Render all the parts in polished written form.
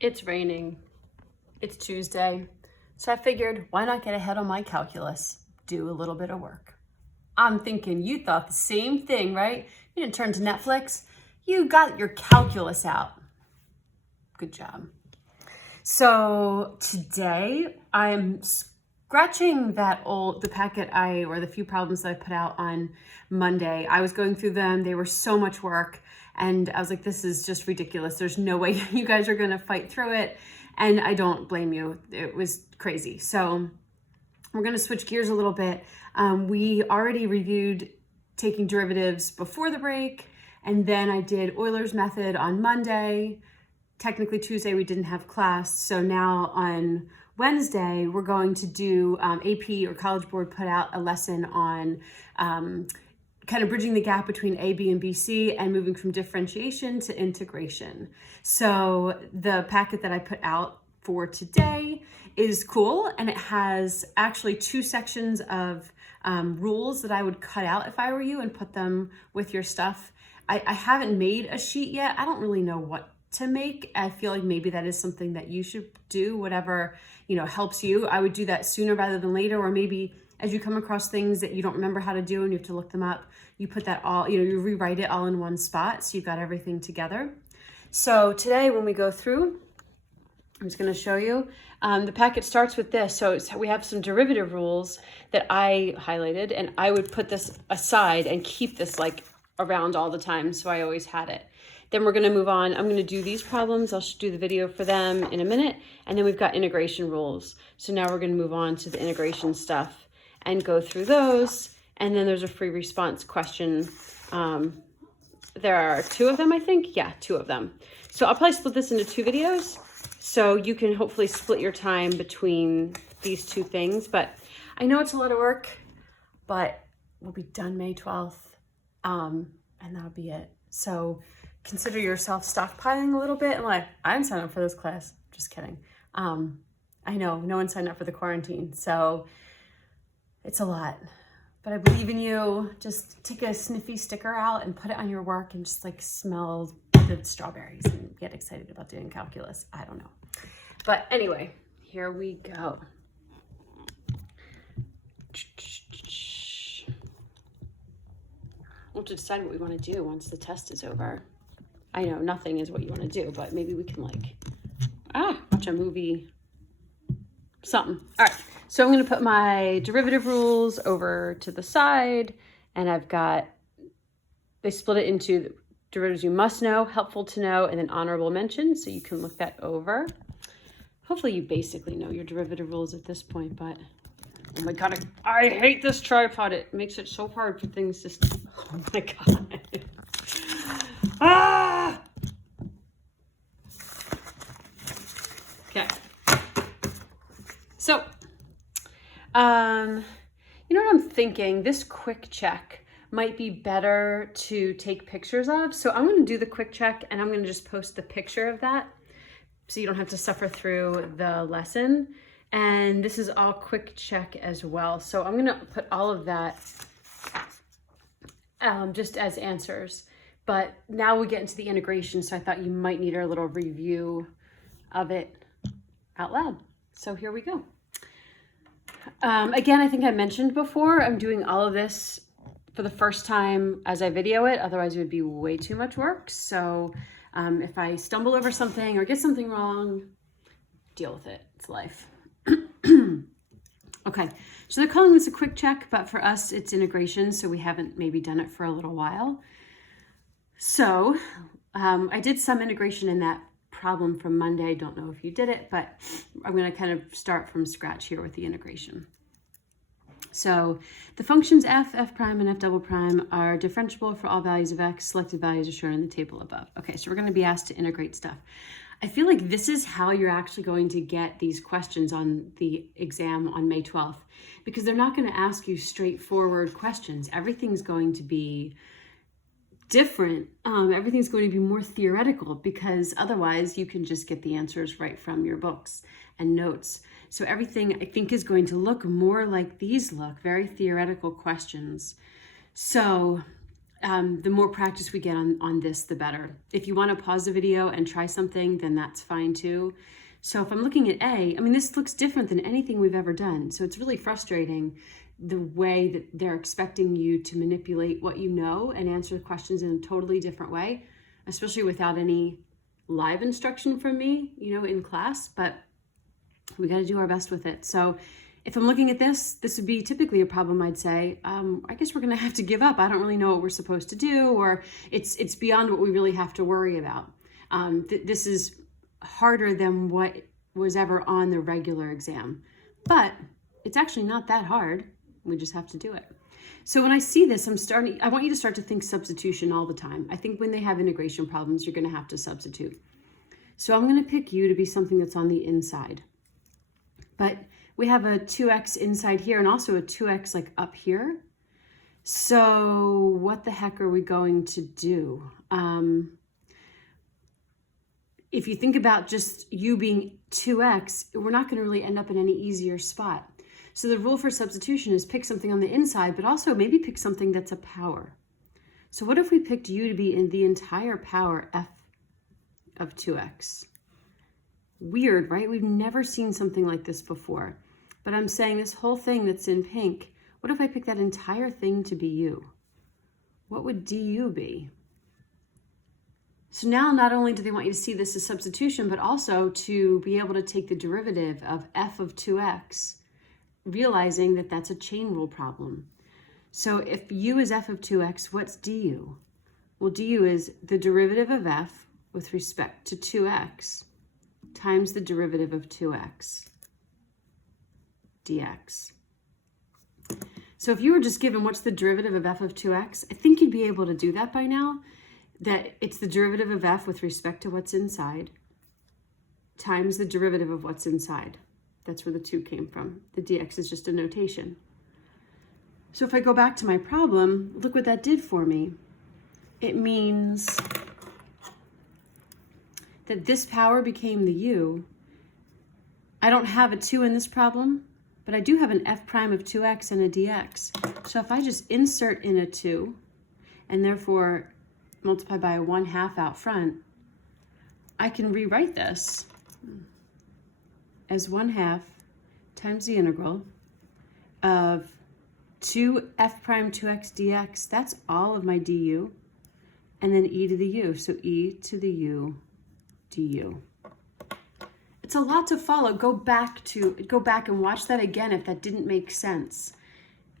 It's raining. It's Tuesday. So I figured, why not get ahead on my calculus? Do a little bit of work. I'm thinking you thought the same thing, right? You didn't turn to Netflix. You got your calculus out. Good job. So today I am scratching the packet or the few problems that I put out on Monday. I was going through them. They were so much work. And I was like, this is just ridiculous. There's no way you guys are going to fight through it. And I don't blame you. It was crazy. So we're going to switch gears a little bit. We already reviewed taking derivatives before the break. And then I did Euler's method on Monday. Technically Tuesday we didn't have class. So now on Wednesday, we're going to do AP or College Board put out a lesson on kind of bridging the gap between A, B, and BC and moving from differentiation to integration. So the packet that I put out for today is cool, and it has actually 2 sections of rules that I would cut out if I were you and put them with your stuff. I haven't made a sheet yet. I don't really know what to make. I feel like maybe that is something that you should do, whatever, helps you. I would do that sooner rather than later, or maybe as you come across things that you don't remember how to do and you have to look them up, you put that all, you rewrite it all in one spot so you've got everything together. So today when we go through, I'm just going to show you. The packet starts with this. So we have some derivative rules that I highlighted, and I would put this aside and keep this like around all the time, so I always had it. Then we're going to move on. I'm going to do these problems. I'll do the video for them in a minute. And then we've got integration rules. So now we're going to move on to the integration stuff and go through those. And then there's a free response question. There are 2 of them, I think. Yeah, 2 of them. So I'll probably split this into 2 videos. So you can hopefully split your time between these 2 things. But I know it's a lot of work, but we'll be done May 12th. And that'll be it. So consider yourself stockpiling a little bit. And like, I didn't sign up for this class. Just kidding. I know no one signed up for the quarantine, so it's a lot, but I believe in you. Just take a sniffy sticker out and put it on your work and just like smell the strawberries and get excited about doing calculus. I don't know. But anyway, here we go. We'll have to decide what we want to do once the test is over. I know nothing is what you want to do, but maybe we can like, watch a movie, something. All right, so I'm going to put my derivative rules over to the side, and I've got, they split it into derivatives you must know, helpful to know, and then honorable mention, so you can look that over. Hopefully you basically know your derivative rules at this point, but oh my God, I hate this tripod. It makes it so hard for things to, oh my God. Okay. So, you know what I'm thinking? This quick check might be better to take pictures of. So I'm going to do the quick check, and I'm going to just post the picture of that so you don't have to suffer through the lesson. And this is all quick check as well. So I'm going to put all of that just as answers. But now we get into the integration, so I thought you might need a little review of it out loud. So here we go. Again, I think I mentioned before, I'm doing all of this for the first time as I video it. Otherwise, it would be way too much work. So if I stumble over something or get something wrong, deal with it. It's life. Okay, so they're calling this a quick check, but for us, it's integration, so we haven't maybe done it for a little while. So I did some integration in that problem from Monday. I don't know if you did it, but I'm going to kind of start from scratch here with the integration. So the functions f prime, and f double prime are differentiable for all values of x. Selected values are shown in the table above. Okay, so we're going to be asked to integrate stuff. I feel like this is how you're actually going to get these questions on the exam on May 12th, because they're not going to ask you straightforward questions. Everything's going to be different. Everything's going to be more theoretical, because otherwise you can just get the answers right from your books and notes. So everything I think is going to look more like these look, very theoretical questions. So the more practice we get on this, the better. If you want to pause the video and try something, then that's fine too. So if I'm looking at A, I mean, this looks different than anything we've ever done. So it's really frustrating the way that they're expecting you to manipulate what you know and answer the questions in a totally different way, especially without any live instruction from me, in class, but we got to do our best with it. So if I'm looking at this would be typically a problem. I'd say, I guess we're going to have to give up. I don't really know what we're supposed to do, or it's beyond what we really have to worry about. This is harder than what was ever on the regular exam, but it's actually not that hard. We just have to do it. So when I see this, I want you to start to think substitution all the time. I think when they have integration problems, you're going to have to substitute. So I'm going to pick you to be something that's on the inside. But we have a 2x inside here and also a 2x like up here. So what the heck are we going to do? If you think about just you being 2x, we're not going to really end up in any easier spot. So the rule for substitution is pick something on the inside, but also maybe pick something that's a power. So what if we picked you to be in the entire power f of 2x? Weird, right? We've never seen something like this before. But I'm saying this whole thing that's in pink, what if I pick that entire thing to be you? What would du be? So now not only do they want you to see this as substitution, but also to be able to take the derivative of f of 2x, realizing that that's a chain rule problem. So if u is f of 2x, what's du? Well, du is the derivative of f with respect to 2x times the derivative of 2x dx. So if you were just given what's the derivative of f of 2x, I think you'd be able to do that by now, that it's the derivative of f with respect to what's inside times the derivative of what's inside. That's where the 2 came from. The dx is just a notation. So if I go back to my problem, look what that did for me. It means that this power became the u. I don't have a 2 in this problem, but I do have an f prime of 2x and a dx. So if I just insert in a 2, and therefore multiply by a 1/2 out front, I can rewrite this as 1/2 times the integral of 2 f prime 2x dx. That's all of my du, and then e to the u, so e to the u du. It's a lot to follow. Go back and watch that again if that didn't make sense.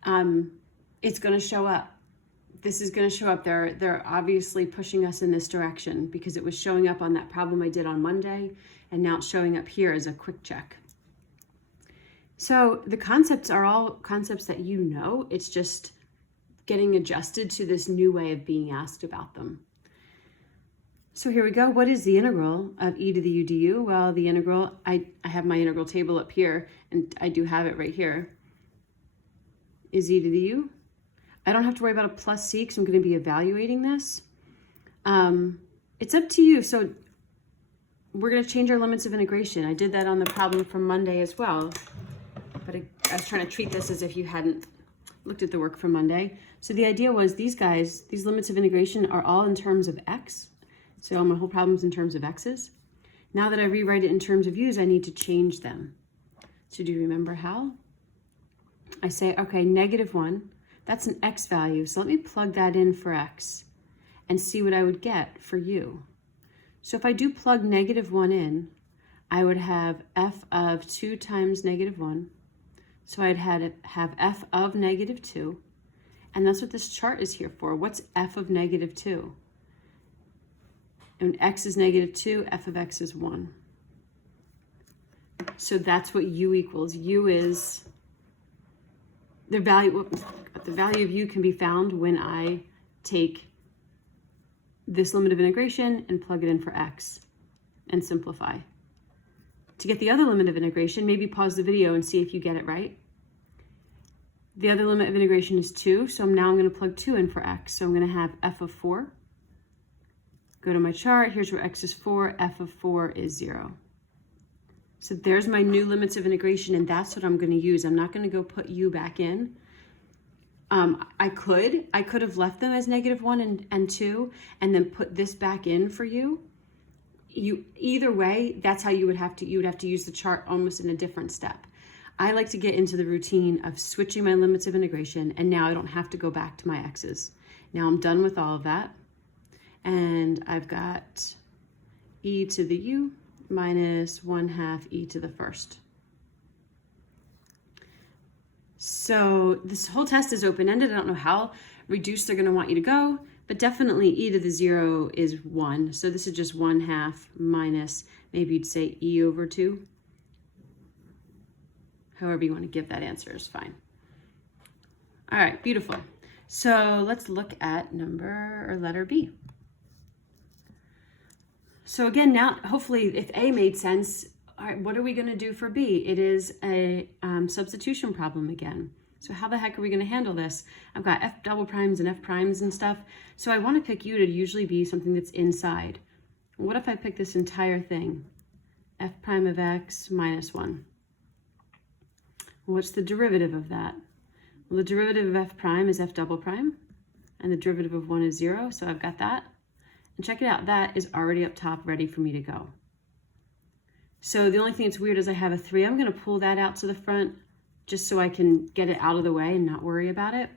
It's going to show up. This is going to show up. They're obviously pushing us in this direction because it was showing up on that problem I did on Monday, and now it's showing up here as a quick check. So the concepts are all concepts that you know. It's just getting adjusted to this new way of being asked about them. So here we go. What is the integral of e to the u du? Well, the integral, I have my integral table up here, and I do have it right here, is e to the u. I don't have to worry about a plus c because I'm going to be evaluating this. It's up to you. So we're going to change our limits of integration. I did that on the problem from Monday as well, but I was trying to treat this as if you hadn't looked at the work from Monday. So the idea was these limits of integration are all in terms of x. So my whole problem's in terms of x's. Now that I rewrite it in terms of u's, I need to change them. So do you remember how? I say, okay, -1, that's an x value. So let me plug that in for x and see what I would get for u. So if I do plug -1 in, I would have f of 2 times -1. So I'd have f of -2. And that's what this chart is here for. What's f of -2? And x is -2, f of x is 1. So that's what u equals. U is the value of u can be found when I take this limit of integration and plug it in for x and simplify. To get the other limit of integration, maybe pause the video and see if you get it right. The other limit of integration is 2, so now I'm going to plug 2 in for x. So I'm going to have f of 4. Go to my chart, here's where x is 4, f of 4 is 0. So there's my new limits of integration, and that's what I'm going to use. I'm not going to go put u back in. I could have left them as -1 and 2 and then put this back in for you. Either way, that's how you would have to use the chart almost in a different step. I like to get into the routine of switching my limits of integration, and now I don't have to go back to my x's. Now I'm done with all of that, and I've got e to the u minus 1/2 e to the first. So this whole test is open-ended. I don't know how reduced they're going to want you to go, but definitely e to the 0 is 1. So this is just 1/2 minus, maybe you'd say e over 2. However you want to give that answer is fine. All right, beautiful. So let's look at letter B. So again, now hopefully if A made sense, all right, what are we going to do for B? It is a substitution problem again. So how the heck are we going to handle this? I've got f double primes and f primes and stuff. So I want to pick u to usually be something that's inside. What if I pick this entire thing? F prime of x minus 1. What's the derivative of that? Well, the derivative of f prime is f double prime, and the derivative of 1 is 0, so I've got that. And check it out, that is already up top ready for me to go. So the only thing that's weird is I have a 3. I'm going to pull that out to the front just so I can get it out of the way and not worry about it.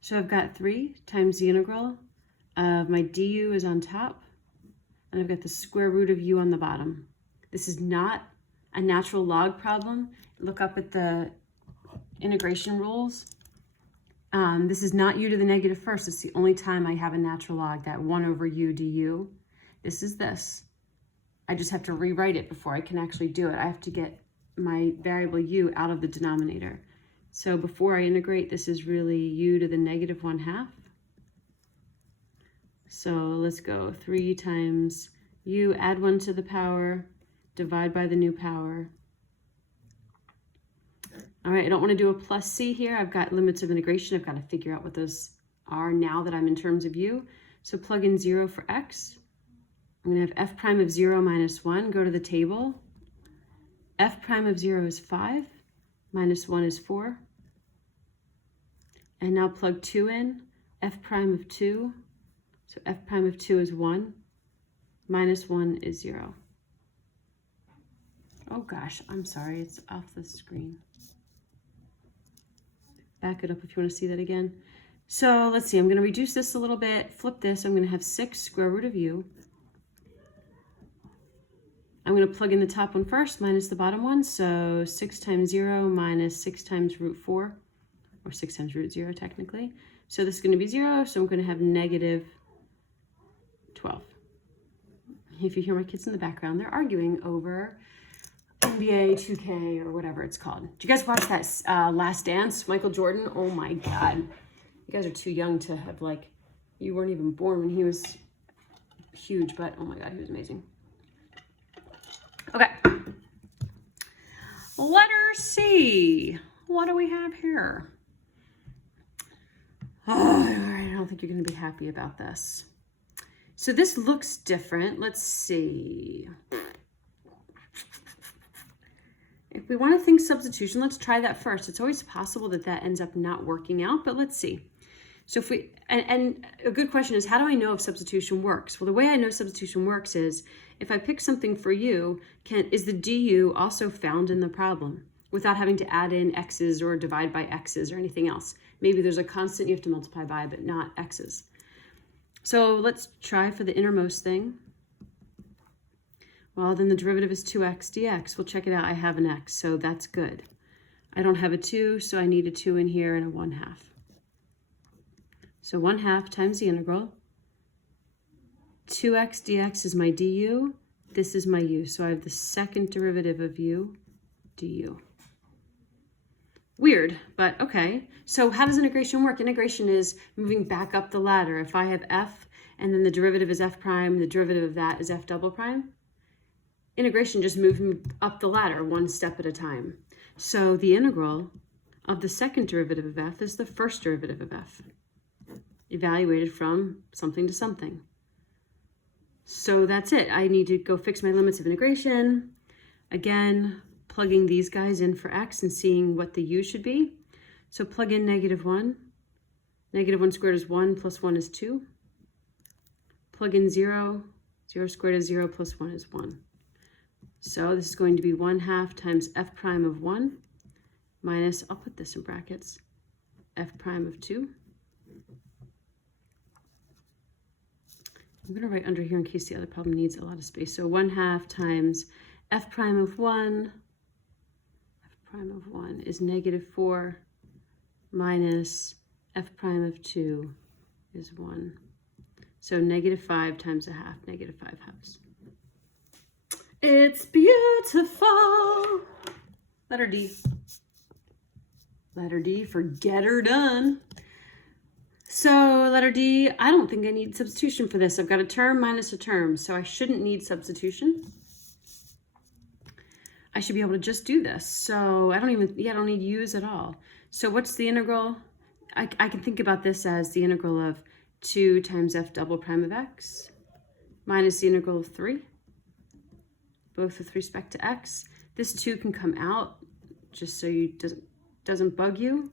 So I've got 3 times the integral of my du is on top, and I've got the square root of u on the bottom. This is not a natural log problem. Look up at the integration rules. This is not u to the negative first. It's the only time I have a natural log, that 1 over u du. This is this. I just have to rewrite it before I can actually do it. I have to get my variable u out of the denominator. So before I integrate, this is really u to the negative 1/2. So let's go 3 times u, add 1 to the power, divide by the new power. All right, I don't want to do a plus c here. I've got limits of integration. I've got to figure out what those are now that I'm in terms of u. So plug in 0 for x. I'm going to have f prime of 0 minus 1. Go to the table. F prime of 0 is 5. Minus 1 is 4. And now plug 2 in. F prime of 2. So f prime of 2 is 1. Minus 1 is 0. Oh gosh, I'm sorry. It's off the screen. Back it up if you want to see that again. So let's see. I'm going to reduce this a little bit. Flip this. I'm going to have 6 square root of u. I'm going to plug in the top one first, minus the bottom one. So 6 times 0 minus 6 times root 4, or 6 times root 0 technically. So this is going to be 0, so I'm going to have negative 12. If you hear my kids in the background, they're arguing over NBA 2K or whatever it's called. Did you guys watch that Last Dance, Michael Jordan? Oh my God. You guys are too young to have, like, you weren't even born when he was huge, but oh my God, he was amazing. Okay. Letter C. What do we have here? Oh, I don't think you're going to be happy about this. So this looks different. Let's see. If we want to think substitution, let's try that first. It's always possible that that ends up not working out, but let's see. So if we, and a good question is, how do I know if substitution works? Well, the way I know substitution works is, if I pick something for u, is the du also found in the problem without having to add in x's or divide by x's or anything else? Maybe there's a constant you have to multiply by, but not x's. So let's try for the innermost thing. Well, then the derivative is 2x dx. We'll check it out. I have an x, so that's good. I don't have a 2, so I need a 2 in here and a 1/2. So 1/2 times the integral. 2x dx is my du. This is my u. So I have the second derivative of u du. Weird, but okay. So how does integration work? Integration is moving back up the ladder. If I have f and then the derivative is f prime, the derivative of that is f double prime. Integration just moves me up the ladder one step at a time. So the integral of the second derivative of f is the first derivative of f, evaluated from something to something. So that's it. I need to go fix my limits of integration. Again, plugging these guys in for x and seeing what the u should be. So plug in -1 Negative 1 squared is 1 plus 1 is 2. Plug in 0. 0 squared is 0 plus 1 is 1. So this is going to be 1/2 times f prime of 1 minus, I'll put this in brackets, f prime of 2. I'm going to write under here in case the other problem needs a lot of space. So 1/2 times f prime of 1, f prime of 1 is negative 4 minus f prime of 2 is 1. So negative 5 times 1/2, negative 5/2. It's beautiful. Letter D. Letter D for get her done. So letter D, I don't think I need substitution for this. I've got a term minus a term, so I shouldn't need substitution. I should be able to just do this. So I don't need u's at all. So what's the integral? I can think about this as the integral of 2 times f double prime of x minus the integral of 3, both with respect to x. This 2 can come out just so you doesn't bug you.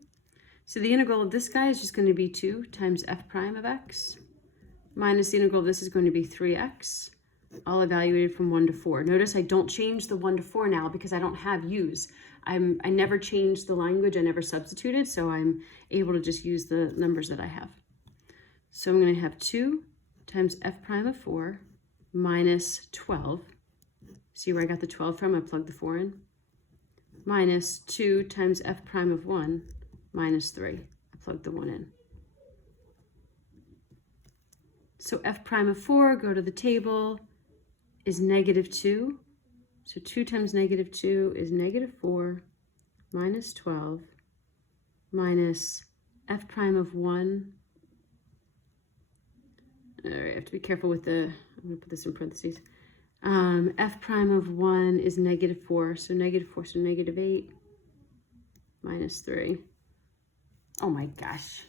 So the integral of this guy is just going to be 2 times f prime of x minus the integral of this is going to be 3x, all evaluated from 1 to 4. Notice I don't change the 1 to 4 now because I don't have u's. I never changed the language, I never substituted, so I'm able to just use the numbers that I have. So I'm going to have 2 times f prime of 4 minus 12. See where I got the 12 from? I plugged the 4 in. Minus 2 times f prime of 1 minus 3. I plugged the 1 in. So f prime of 4, go to the table, is negative 2. So 2 times negative 2 is negative 4 minus 12 minus f prime of 1. All right, I have to be careful with I'm going to put this in parentheses. F prime of 1 is negative 4, so negative 4, so negative 8 minus 3. Oh my gosh,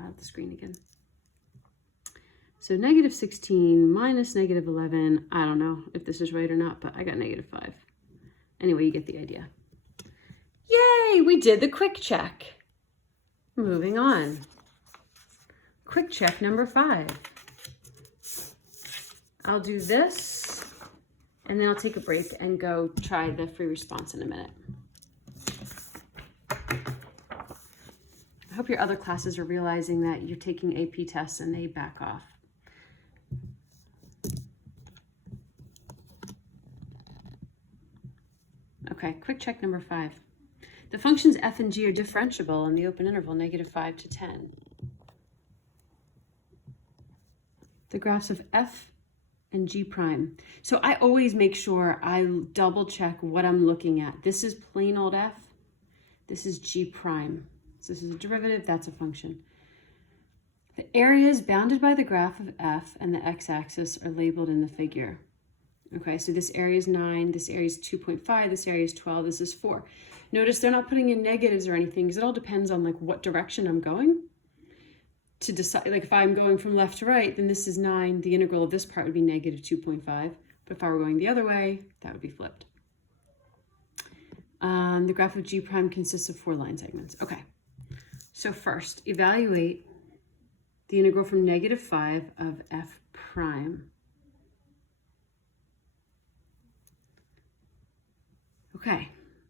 out of the screen again. So negative 16 minus negative 11, I don't know if this is right or not, but I got negative 5. Anyway, you get the idea. Yay, we did the quick check. Moving on. Quick check number 5. I'll do this, and then I'll take a break and go try the free response in a minute. I hope your other classes are realizing that you're taking AP tests and they back off. Okay, quick check number 5. The functions f and g are differentiable in the open interval -5 to 10. The graphs of f and g prime. So I always make sure I double check what I'm looking at. This is plain old f. This is g prime. So this is a derivative, that's a function. The areas bounded by the graph of f and the x-axis are labeled in the figure. Okay, so this area is 9, this area is 2.5, this area is 12, this is 4. Notice they're not putting in negatives or anything because it all depends on like what direction I'm going. To decide, like if I'm going from left to right, then this is 9. The integral of this part would be negative 2.5. But if I were going the other way, that would be flipped. The graph of g prime consists of 4 line segments. Okay, so first, evaluate the integral from -5 of f prime. Okay,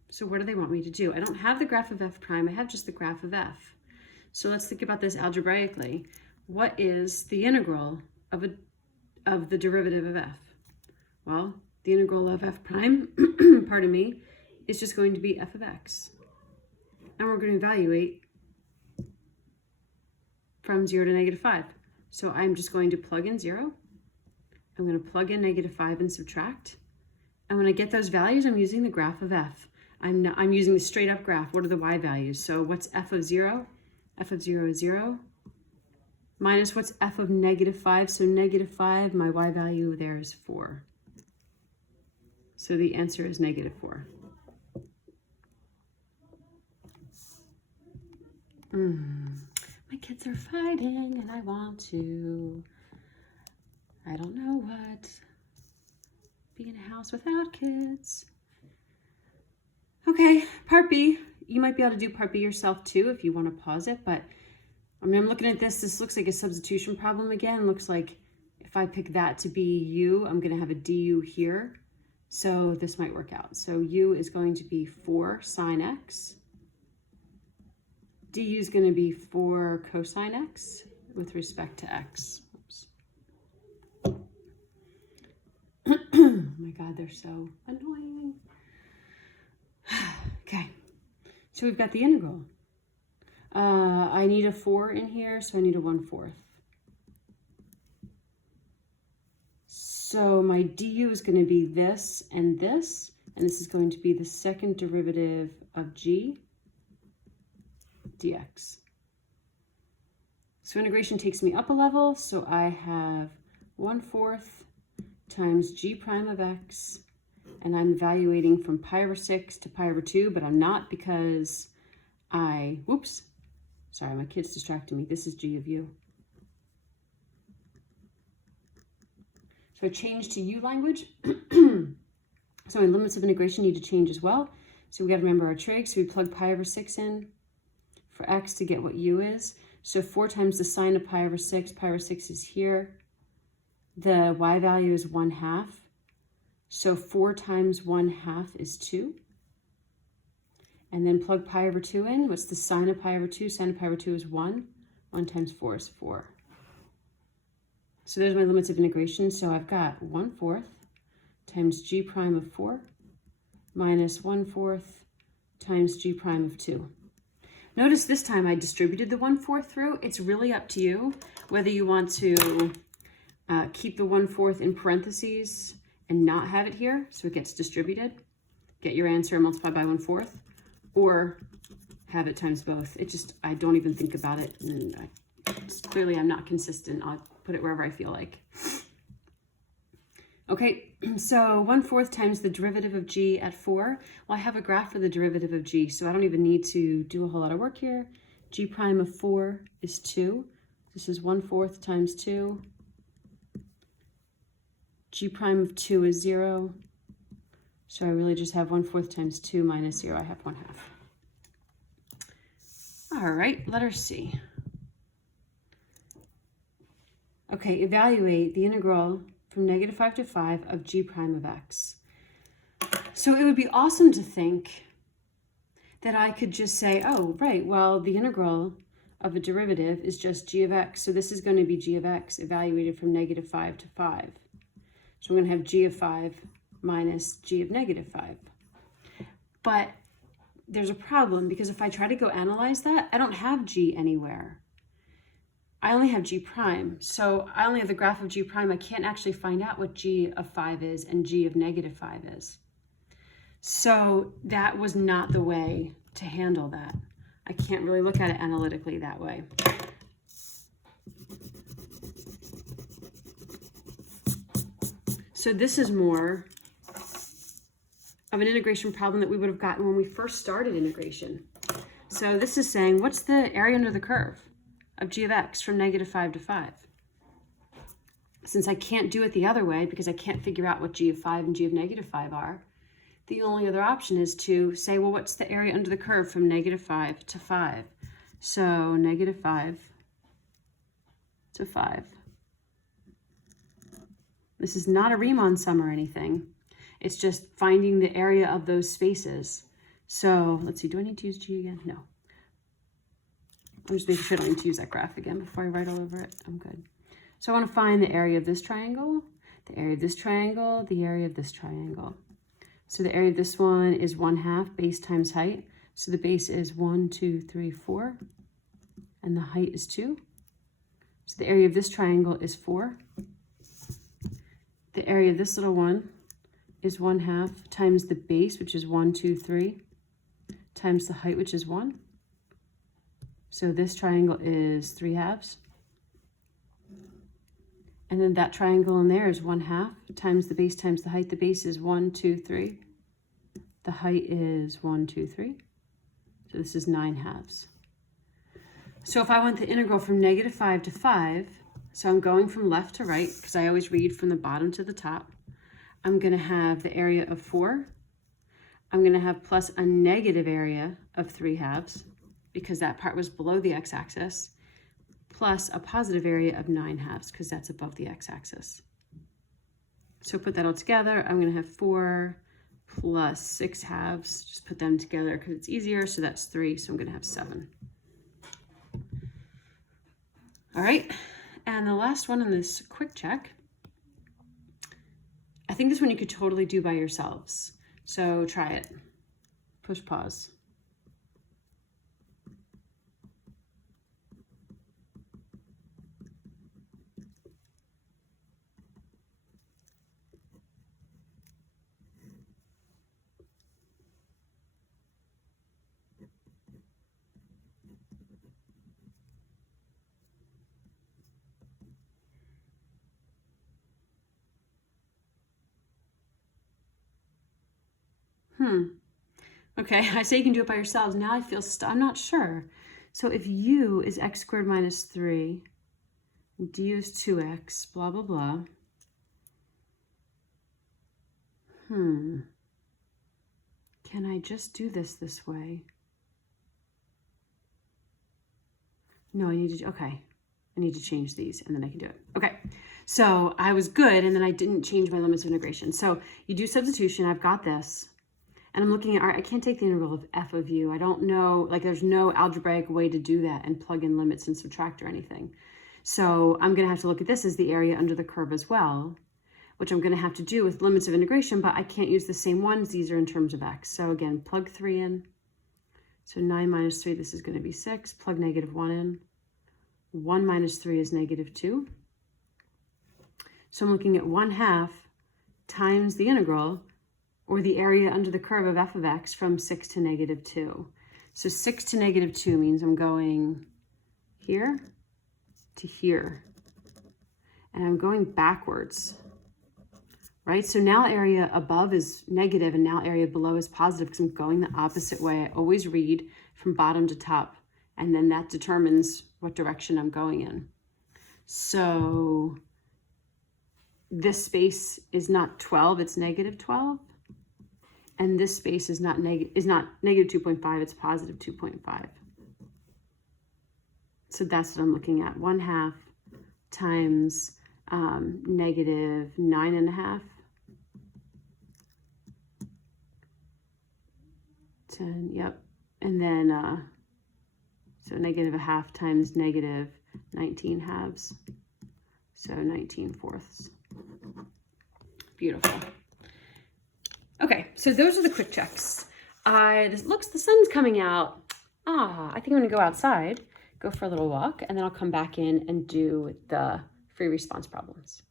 so what do they want me to do? I don't have the graph of f prime, I have just the graph of f. So let's think about this algebraically. What is the integral of the derivative of f? Well, the integral of f prime, pardon me, is just going to be f of x. And we're going to evaluate from 0 to -5. So I'm just going to plug in 0. I'm going to plug in -5 and subtract. And when I get those values, I'm using the graph of f. I'm using the straight up graph. What are the y values? So what's f of 0? F of 0 is 0. Minus what's f of -5? So -5, my y value there is 4. So the answer is -4. My kids are fighting and I want to, I don't know what, be in a house without kids. Okay, part B. You might be able to do part B yourself too if you want to pause it, but I mean, I'm looking at this. This looks like a substitution problem again. Looks like if I pick that to be u, I'm going to have a du here. So this might work out. So u is going to be 4 sine x. du is going to be 4 cosine x with respect to x. Oops. Oh my God, they're so annoying. Okay, so we've got the integral. I need a 4 in here, so I need a 1/4. So my du is going to be this, and this is going to be the second derivative of g dx. So integration takes me up a level, so I have 1/4 times g prime of x, and I'm evaluating from pi over 6 to pi over 2, but I'm not because whoops, sorry, my kid's distracting me. This is g of u. So I changed to u language. So my limits of integration need to change as well. So we got to remember our trig. So we plug pi over 6 in for x to get what u is. So 4 times the sine of pi over 6. Pi over 6 is here. The y value is 1/2. So 4 times 1/2 is 2. And then plug pi over 2 in. What's the sine of pi over 2? Sine of pi over 2 is 1. 1 times 4 is 4. So there's my limits of integration. So I've got 1/4 times g prime of 4 minus 1/4 times g prime of 2. Notice this time I distributed the 1/4 through. It's really up to you whether you want to keep the 1/4 in parentheses and not have it here so it gets distributed. Get your answer and multiply by 1/4, or have it times both. It just, I don't even think about it. And clearly I'm not consistent. I'll put it wherever I feel like. Okay, so 1/4 times the derivative of g at 4. Well, I have a graph for the derivative of g, so I don't even need to do a whole lot of work here. G prime of 4 is 2. This is 1/4 times 2. G prime of 2 is 0. So I really just have 1/4 times 2 minus 0. I have 1/2. All right, letter C. Okay, evaluate the integral from -5 to 5 of g prime of x. So it would be awesome to think that I could just say, oh, right, well, the integral of a derivative is just g of x. So this is going to be g of x evaluated from -5 to 5. So I'm going to have g of 5 minus g of -5. But there's a problem, because if I try to go analyze that, I don't have g anywhere. I only have g prime. So I only have the graph of g prime. I can't actually find out what g of 5 is and g of -5 is. So that was not the way to handle that. I can't really look at it analytically that way. So this is more of an integration problem that we would have gotten when we first started integration. So this is saying, what's the area under the curve of g of x from -5 to 5? Since I can't do it the other way because I can't figure out what g of 5 and g of -5 are, the only other option is to say, well, what's the area under the curve from -5 to 5? So -5 to 5. This is not a Riemann sum or anything. It's just finding the area of those spaces. So let's see, do I need to use g again? No. I'm just making sure I don't need to use that graph again before I write all over it. I'm good. So I want to find the area of this triangle, the area of this triangle, the area of this triangle. So the area of this one is 1/2 base times height. So the base is 1, 2, 3, 4, and the height is 2. So the area of this triangle is 4. The area of this little one is 1/2 times the base, which is 1, 2, 3, times the height, which is 1. So this triangle is 3/2. And then that triangle in there is 1/2 times the base times the height. The base is 1, 2, 3. The height is 1, 2, 3. So this is 9/2. So if I want the integral from -5 to 5, so I'm going from left to right, because I always read from the bottom to the top, I'm going to have the area of 4. I'm going to have plus a negative area of 3/2, because that part was below the x-axis, plus a positive area of 9/2 because that's above the x-axis. So put that all together. I'm going to have 4 plus 6/2. Just put them together because it's easier. So that's 3. So I'm going to have 7. All right. And the last one in this quick check, I think this one you could totally do by yourselves. So try it. Push pause. Okay, I say you can do it by yourselves. Now I feel I'm not sure. So if u is x squared minus 3, du is 2x, blah, blah, blah. Can I just do this way? No, I need to, okay. I need to change these and then I can do it. Okay, so I was good and then I didn't change my limits of integration. So you do substitution, I've got this. And I'm looking at, all right, I can't take the integral of f of u. I don't know, like there's no algebraic way to do that and plug in limits and subtract or anything. So I'm gonna have to look at this as the area under the curve as well, which I'm gonna have to do with limits of integration, but I can't use the same ones. These are in terms of x. So again, plug 3 in. So 9 minus 3, this is gonna be 6. Plug -1 in. 1 minus 3 is -2. So I'm looking at 1/2 times the integral, or the area under the curve of f of x from 6 to -2. So 6 to -2 means I'm going here to here. And I'm going backwards, right? So now area above is negative and now area below is positive because I'm going the opposite way. I always read from bottom to top, and then that determines what direction I'm going in. So this space is not 12, it's -12. And this space is not -2.5, it's positive 2.5. So that's what I'm looking at. 1/2 times -9.5. 10, yep. And then, so -1/2 times -19/2. So 19/4. Beautiful. Okay, so those are the quick checks. The sun's coming out. I think I'm gonna go outside, go for a little walk, and then I'll come back in and do the free response problems.